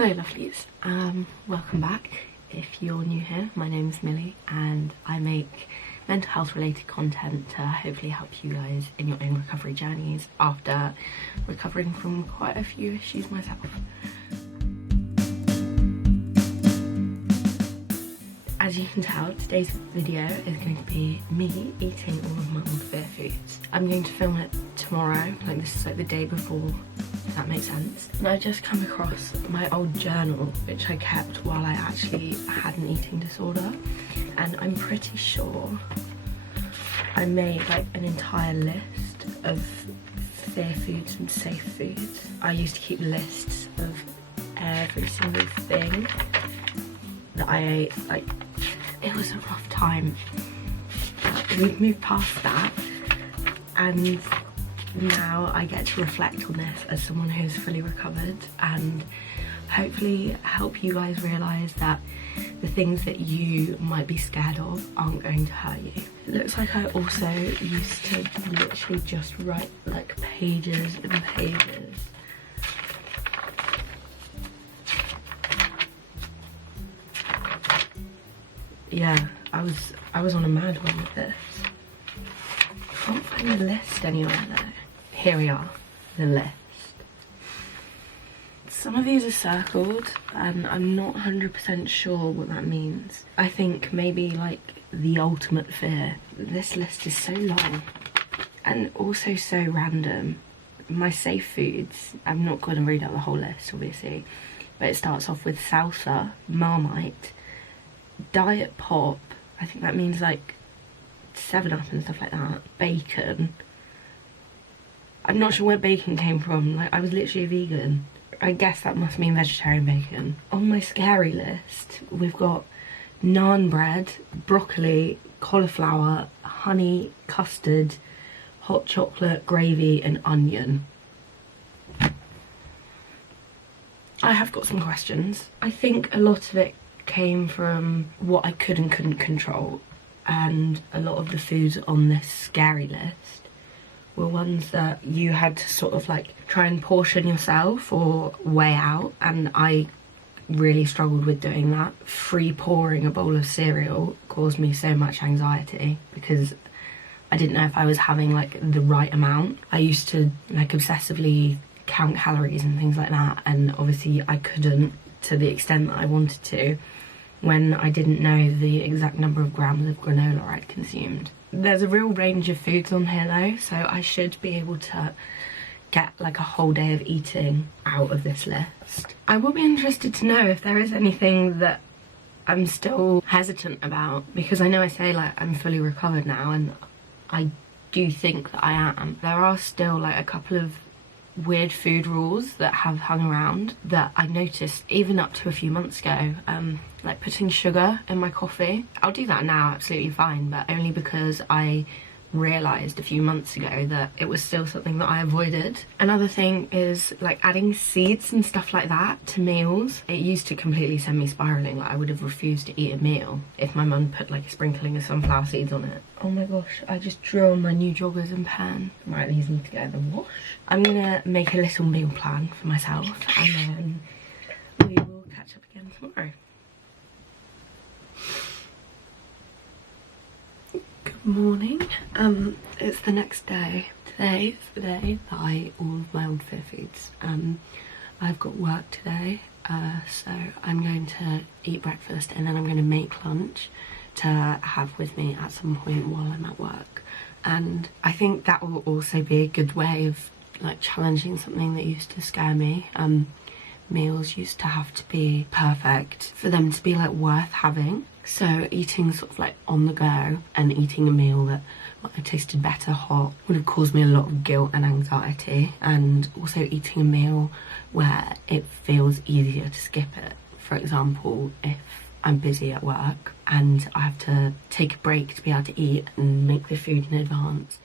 Hello lovelies, welcome back. If you're new here, my name's Millie and I make mental health related content to hopefully help you guys in your own recovery journeys after recovering from quite a few issues myself. As you can tell, today's video is going to be me eating all of my old fear foods. I'm going to film it tomorrow, like this is like the day before, if that makes sense. And I just come across my old journal, which I kept while I actually had an eating disorder. And I'm pretty sure I made like an entire list of fear foods and safe foods. I used to keep lists of every single thing that I ate. Like, it was a rough time. We've moved past that and now I get to reflect on this as someone who's fully recovered and hopefully help you guys realise that the things that you might be scared of aren't going to hurt you. It looks like I also used to literally just write like pages and pages. Yeah, I was on a mad one with this. Can't find the list anywhere though. Here we are, the list. Some of these are circled and I'm not 100% sure what that means. I think maybe like the ultimate fear. This list is so long and also so random. My safe foods, I'm not going to read out the whole list obviously, but it starts off with salsa, Marmite, Diet Pop, I think that means like 7-Up and stuff like that, bacon. I'm not sure where bacon came from, like I was literally a vegan. I guess that must mean vegetarian bacon. On my scary list, we've got naan bread, broccoli, cauliflower, honey, custard, hot chocolate, gravy and onion. I have got some questions. I think a lot of it came from what I could and couldn't control, and a lot of the foods on this scary list were ones that you had to sort of like try and portion yourself or weigh out, and I really struggled with doing that. Free pouring a bowl of cereal caused me so much anxiety because I didn't know if I was having like the right amount. I used to like obsessively count calories and things like that, and obviously I couldn't to the extent that I wanted to when I didn't know the exact number of grams of granola I'd consumed. There's a real range of foods on here though, so I should be able to get like a whole day of eating out of this list. I will be interested to know if there is anything that I'm still hesitant about, because I know I say like I'm fully recovered now and I do think that I am. There are still like a couple of weird food rules that have hung around that I noticed even up to a few months ago, like putting sugar in my coffee. I'll do that now absolutely fine, but only because I realised a few months ago that it was still something that I avoided. Another thing is like adding seeds and stuff like that to meals. It used to completely send me spiralling. Like I would have refused to eat a meal if my mum put like a sprinkling of sunflower seeds on it. Oh my gosh, I just drew on my new joggers and pen. Right, these need to go in the wash. I'm gonna make a little meal plan for myself and then we will catch up again tomorrow. Good morning. It's the next day. Today is the day that I ate all of my old fear foods. I've got work today, so I'm going to eat breakfast and then I'm going to make lunch to have with me at some point while I'm at work. And I think that will also be a good way of like challenging something that used to scare me. Meals used to have to be perfect for them to be like worth having. So eating sort of like on the go and eating a meal that tasted better hot would have caused me a lot of guilt and anxiety, and also eating a meal where it feels easier to skip it. For example, if I'm busy at work and I have to take a break to be able to eat and make the food in advance.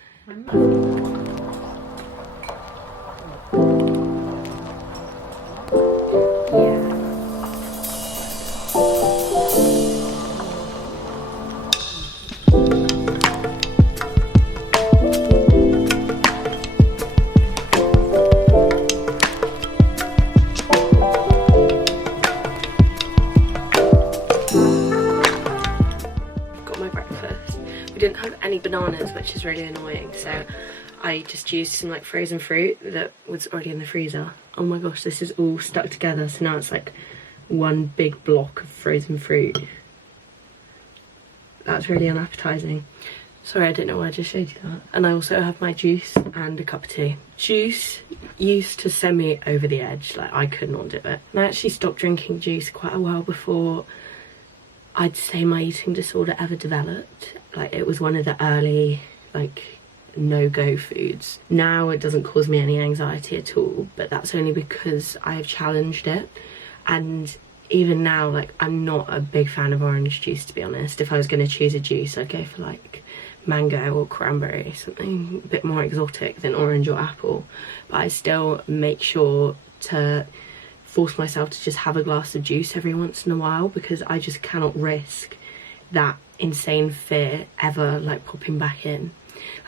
didn't have any bananas, which is really annoying, so I just used some like frozen fruit that was already in the freezer. Oh my gosh, this is all stuck together, so now it's like one big block of frozen fruit. That's really unappetizing. Sorry, I don't know why I just showed you that. And I also have my juice and a cup of tea. Juice used to send me over the edge, like I could not do it. And I actually stopped drinking juice quite a while before I'd say my eating disorder ever developed. Like it was one of the early like no-go foods. Now it doesn't cause me any anxiety at all, but that's only because I've challenged it. And even now, like, I'm not a big fan of orange juice, to be honest. If I was going to choose a juice, I'd go for like mango or cranberry, something a bit more exotic than orange or apple. But I still make sure to force myself to just have a glass of juice every once in a while, because I just cannot risk that insane fear ever like popping back in.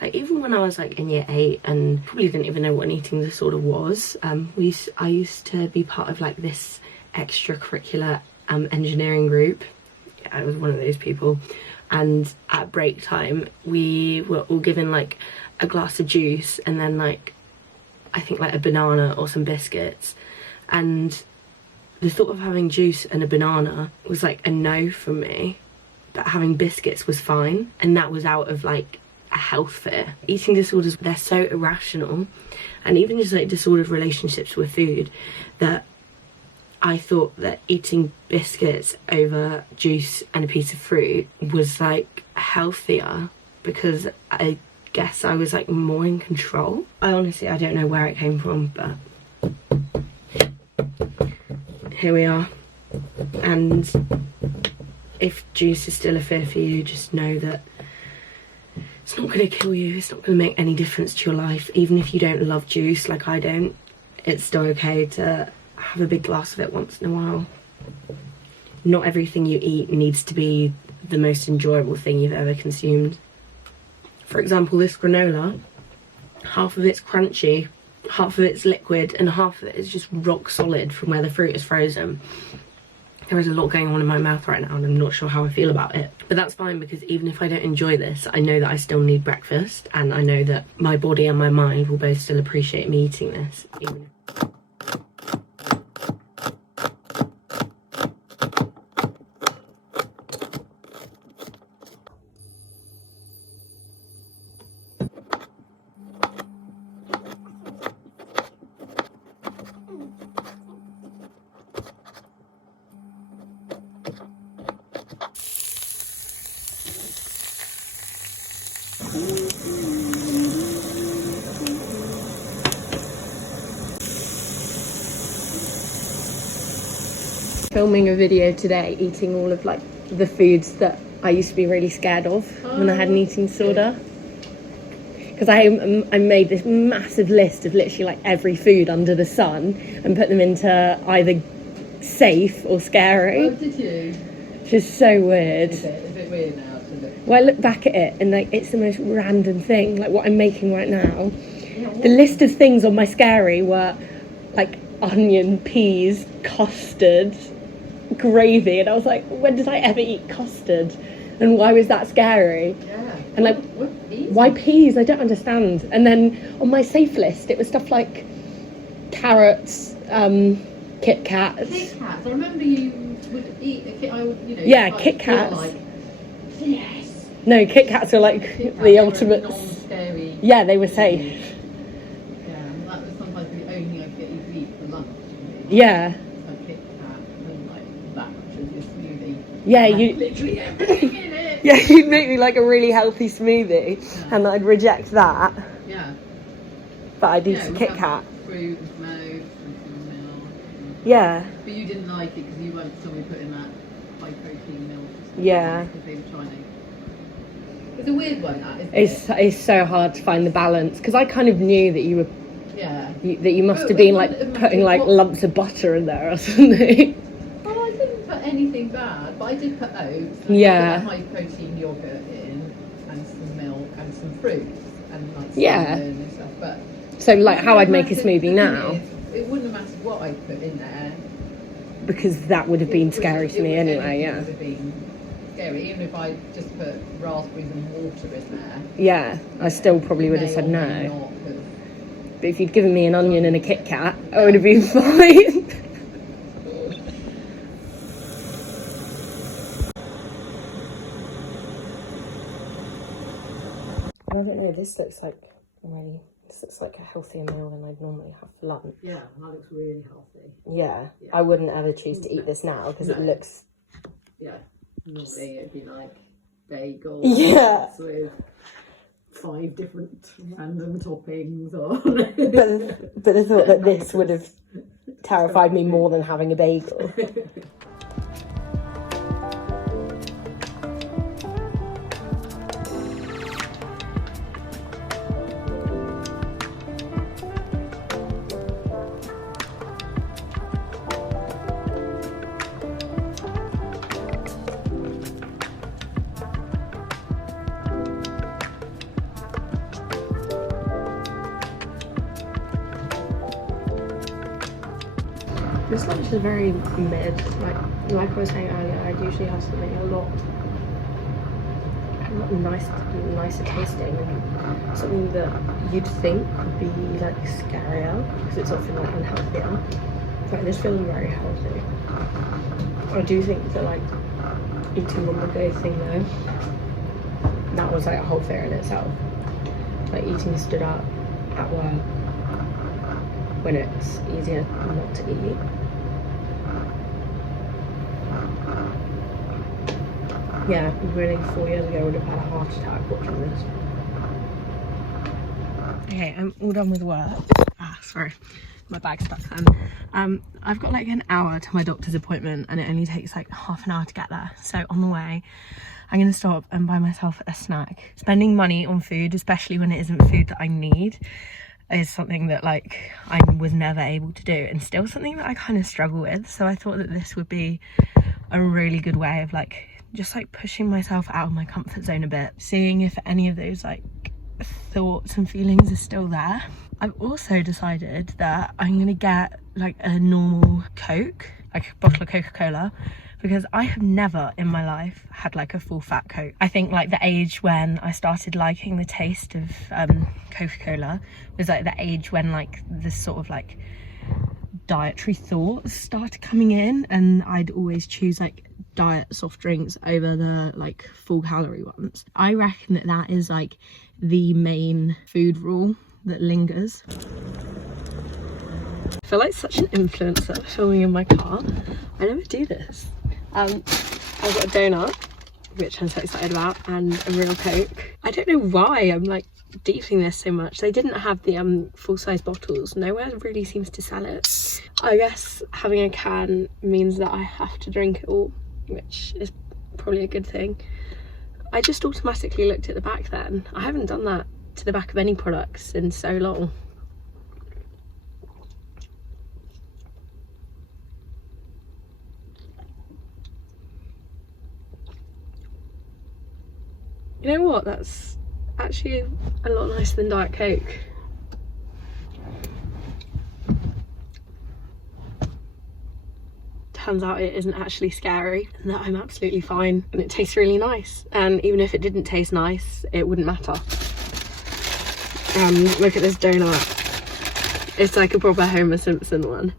Like even when I was like in year 8 and probably didn't even know what an eating disorder was, I used to be part of like this extracurricular engineering group. Yeah, I was one of those people, and at break time we were all given like a glass of juice and then like I think like a banana or some biscuits, and the thought of having juice and a banana was like a no from me, but having biscuits was fine, and that was out of like a health fear. Eating disorders, they're so irrational, and even just like disordered relationships with food, that I thought that eating biscuits over juice and a piece of fruit was like healthier, because I guess I was like more in control. I don't know where it came from, but here we are. And if juice is still a fear for you, just know that it's not going to kill you. It's not going to make any difference to your life. Even if you don't love juice like I don't, it's still okay to have a big glass of it once in a while. Not everything you eat needs to be the most enjoyable thing you've ever consumed. For example, this granola, half of it's crunchy, half of it's liquid, and half of it is just rock solid from where the fruit is frozen. There is a lot going on in my mouth right now and I'm not sure how I feel about it. But that's fine, because even if I don't enjoy this, I know that I still need breakfast, and I know that my body and my mind will both still appreciate me eating this. Filming a video today eating all of like the foods that I used to be really scared of when I had an eating disorder, because I made this massive list of literally like every food under the sun and put them into either safe or scary. Oh, did you? Which is so weird. Is it weird now? Well, I look back at it and like it's the most random thing, like what I'm making right now. Yeah, the list of things on my scary were like onion, peas, custard, gravy, and I was like, when did I ever eat custard, and why was that scary? Yeah. And like, why peas? I don't understand. And then on my safe list it was stuff like carrots, Kit Kats. Kit Kats. I remember you would eat a Kit. I would, you know. Yeah, Kit Kats. Like, yes. No, Kit Kats are like Kit the Kats, ultimate. Non-scary. Yeah, they were safe. Yeah, and that was sometimes the only thing I could get you to eat for lunch. Yeah. Yeah, you literally everything in it. Yeah, you'd make me like a really healthy smoothie, yeah. And I'd reject that. Yeah. But I'd eat Kit Kat. Fruit and milk and milk. Yeah. But you didn't like it because you weren't somebody putting that high protein milk. Yeah. Because they were trying to. It's a weird one, that, isn't it? It's so hard to find the balance, because I kind of knew that you were. Yeah. That you must have been like putting like lumps of butter in there or something. Oh, I didn't put anything bad, but I did put oats. And yeah. I put a high protein yogurt in, and some milk and some fruits and like yeah. And stuff. But so like how I'd make a smoothie now. It wouldn't have mattered what I put in there. Because that would have been scary to me anyway. Yeah. Would have been scary, even if I just put raspberries and water in there. Yeah, I still probably would have said no. But if you'd given me an onion and a Kit Kat, I would have been fine. I don't know, this looks like a healthier meal than I'd normally have for lunch. Yeah, that looks really healthy. Yeah, I wouldn't ever choose to eat this now because it looks... Yeah, normally it'd be like bagels with 5 different random toppings or... but the thought that this would have terrified me more than having a bagel. This lunch is very mid. Like I was saying earlier, I'd usually have something a lot nicer tasting, and something that you'd think would be like scarier because it's often like unhealthier. But this feels very healthy. I do think that like eating on the go thing though, that was like a whole fear in itself. Like eating stood up at work when it's easier not to eat. Yeah, really 4 years ago I would have had a heart attack watching this. Okay, I'm all done with work. Sorry, my bag's stuck then. I've got like an hour to my doctor's appointment and it only takes like half an hour to get there. So on the way, I'm gonna stop and buy myself a snack. Spending money on food, especially when it isn't food that I need, is something that like I was never able to do, and still something that I kind of struggle with. So I thought that this would be a really good way of like just like pushing myself out of my comfort zone a bit, seeing if any of those like thoughts and feelings are still there. I've also decided that I'm gonna get like a normal Coke, like a bottle of Coca-Cola, because I have never in my life had like a full fat Coke. I think like the age when I started liking the taste of Coca-Cola was like the age when like this sort of like dietary thoughts started coming in, and I'd always choose like diet soft drinks over the like full calorie ones. I reckon that that is like the main food rule that lingers. I feel like such an influencer filming in my car. I never do this. I've got a donut, which I'm so excited about, and a real Coke. I don't know why I'm like deeping this so much. They didn't have the full-size bottles. Nowhere really seems to sell it. I guess having a can means that I have to drink it all, which is probably a good thing. I just automatically looked at the back then. I haven't done that to the back of any products in so long. You know what? That's actually a lot nicer than Diet Coke. Turns out it isn't actually scary and that I'm absolutely fine, and it tastes really nice. And even if it didn't taste nice, it wouldn't matter. Look at this donut. It's like a proper Homer Simpson one.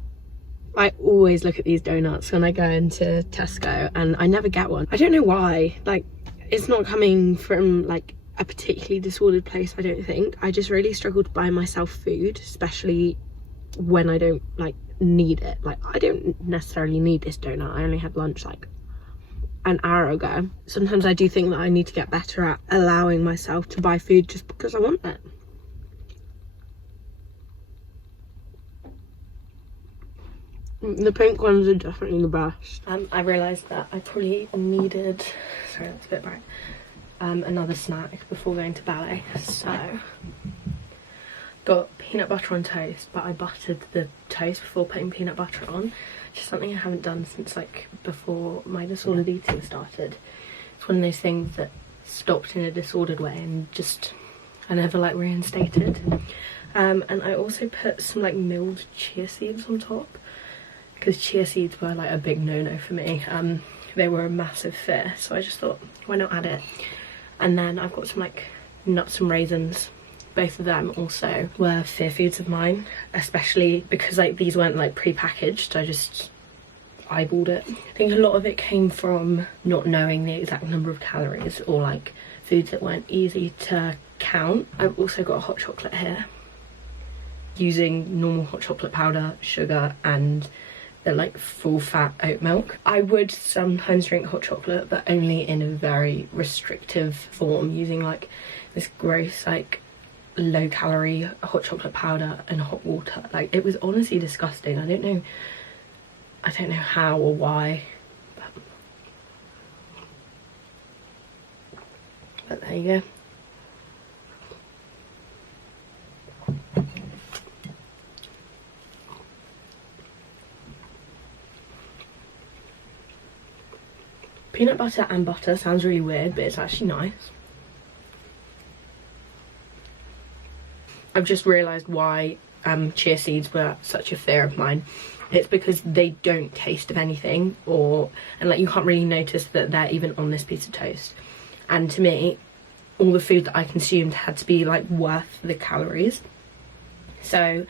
I always look at these donuts when I go into Tesco and I never get one. I don't know why. Like, it's not coming from like a particularly disordered place, I don't think. I just really struggle to buy myself food, especially when I don't like need it. Like, I don't necessarily need this donut. I only had lunch like an hour ago. Sometimes I do think that I need to get better at allowing myself to buy food just because I want it. The pink ones are definitely the best. I realised that I probably needed, sorry that's a bit bright, another snack before going to ballet. So, got peanut butter on toast, but I buttered the toast before putting peanut butter on, which is something I haven't done since like before my disordered eating started. It's one of those things that stopped in a disordered way and just I never like reinstated. And I also put some like milled chia seeds on top, because chia seeds were like a big no-no for me. they were a massive fear, so I just thought, why not add it? And then I've got some like nuts and raisins. Both of them also were fear foods of mine, especially because like these weren't like pre-packaged. I just eyeballed it. I think a lot of it came from not knowing the exact number of calories, or like foods that weren't easy to count. I've also got a hot chocolate here, using normal hot chocolate powder, sugar, and the like full fat oat milk. I would sometimes drink hot chocolate, but only in a very restrictive form, using like this gross like low calorie hot chocolate powder and hot water. Like, it was honestly disgusting. I don't know how or why, but there you go. Peanut butter and butter sounds really weird, but it's actually nice. I've just realised why chia seeds were such a fear of mine. It's because they don't taste of anything, and like you can't really notice that they're even on this piece of toast. And to me, all the food that I consumed had to be like worth the calories. So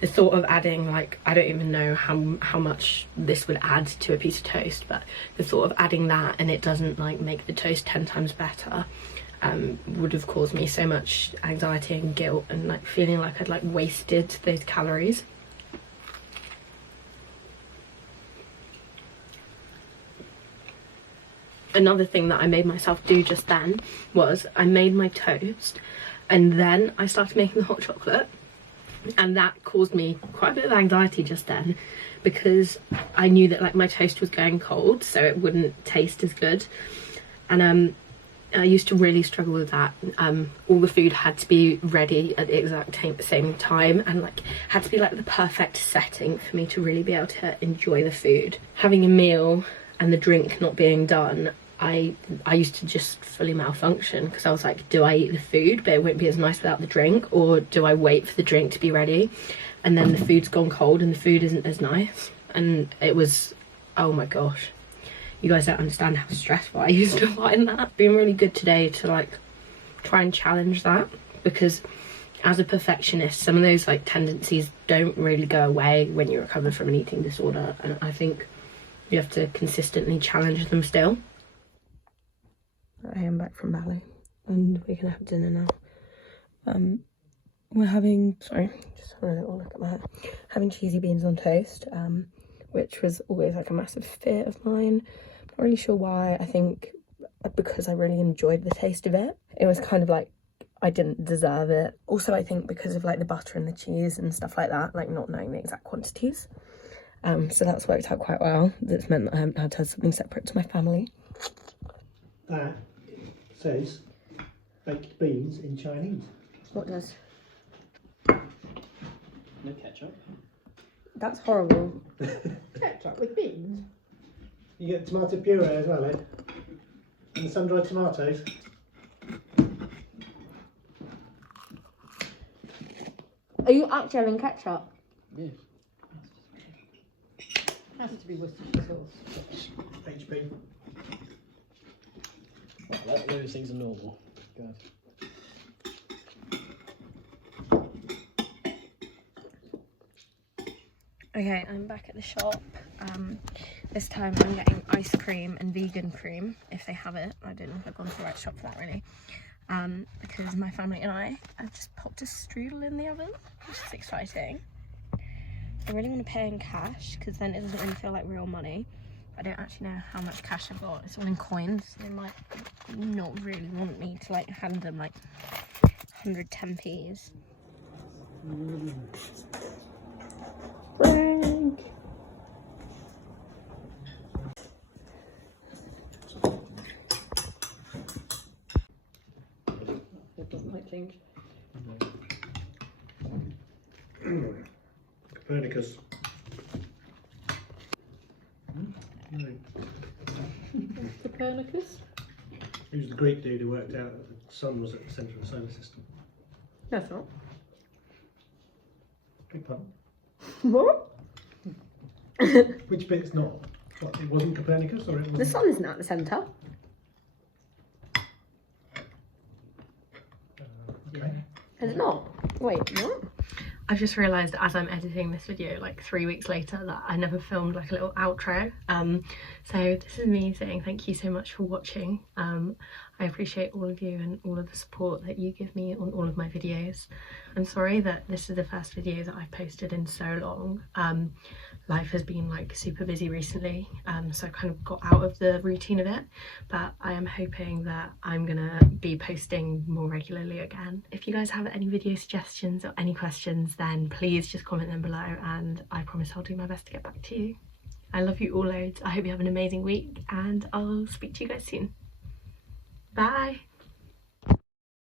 the thought of adding, like, I don't even know how much this would add to a piece of toast, but the thought of adding that and it doesn't like make the toast 10 times better would have caused me so much anxiety and guilt, and like feeling like I'd like wasted those calories. Another thing that I made myself do just then was I made my toast and then I started making the hot chocolate, and that caused me quite a bit of anxiety just then, because I knew that like my toast was going cold, so it wouldn't taste as good. And I used to really struggle with that. All the food had to be ready at the exact same time, and like had to be like the perfect setting for me to really be able to enjoy the food. Having a meal and the drink not being done, I used to just fully malfunction, because I was like, do I eat the food but it won't be as nice without the drink, or do I wait for the drink to be ready and then the food's gone cold and the food isn't as nice? And it was, oh my gosh, you guys don't understand how stressful I used to find that. It's been really good today to like try and challenge that, because as a perfectionist, some of those like tendencies don't really go away when you recover from an eating disorder, and I think you have to consistently challenge them still. I am back from ballet and we're gonna have dinner now. We're having, sorry, just having a little look at my hair, having cheesy beans on toast, which was always like a massive fear of mine. Not really sure why. I think because I really enjoyed the taste of it. It was kind of like I didn't deserve it. Also, I think because of like the butter and the cheese and stuff like that, like not knowing the exact quantities. So that's worked out quite well. That's meant that I haven't had to have something separate to my family. That says baked beans in Chinese. What does? No ketchup. That's horrible. Ketchup with beans. You get tomato puree as well, Ed? And the sun-dried tomatoes. Are you actually having ketchup? Yes. Has to be Worcestershire sauce. HP. Well, those things are normal. Go. Okay, I'm back at the shop. This time I'm getting ice cream and vegan cream, if they have it. I don't know if I've gone to the right shop for that really. Because my family and I have just popped a strudel in the oven, which is exciting. I really want to pay in cash, because then it doesn't really feel like real money. I don't actually know how much cash I've got. It's all in coins. They might not really want me to like hand them like 110p's. Frank! It doesn't like change. Copernicus. No. Copernicus? He was the Greek dude who worked out that the sun was at the centre of the solar system. No, it's not. Big pardon. What? Which bit's not? What, it wasn't Copernicus, or it was? The sun isn't at the centre. Okay. Is it not? Wait, what? I've just realised as I'm editing this video like 3 weeks later that I never filmed like a little outro. So this is me saying thank you so much for watching. I appreciate all of you and all of the support that you give me on all of my videos. I'm sorry that this is the first video that I've posted in so long. Life has been like super busy recently, so I kind of got out of the routine of it, but I am hoping that I'm gonna be posting more regularly again. If you guys have any video suggestions or any questions, then please just comment them below and I promise I'll do my best to get back to you. I love you all loads. I hope you have an amazing week and I'll speak to you guys soon. Bye.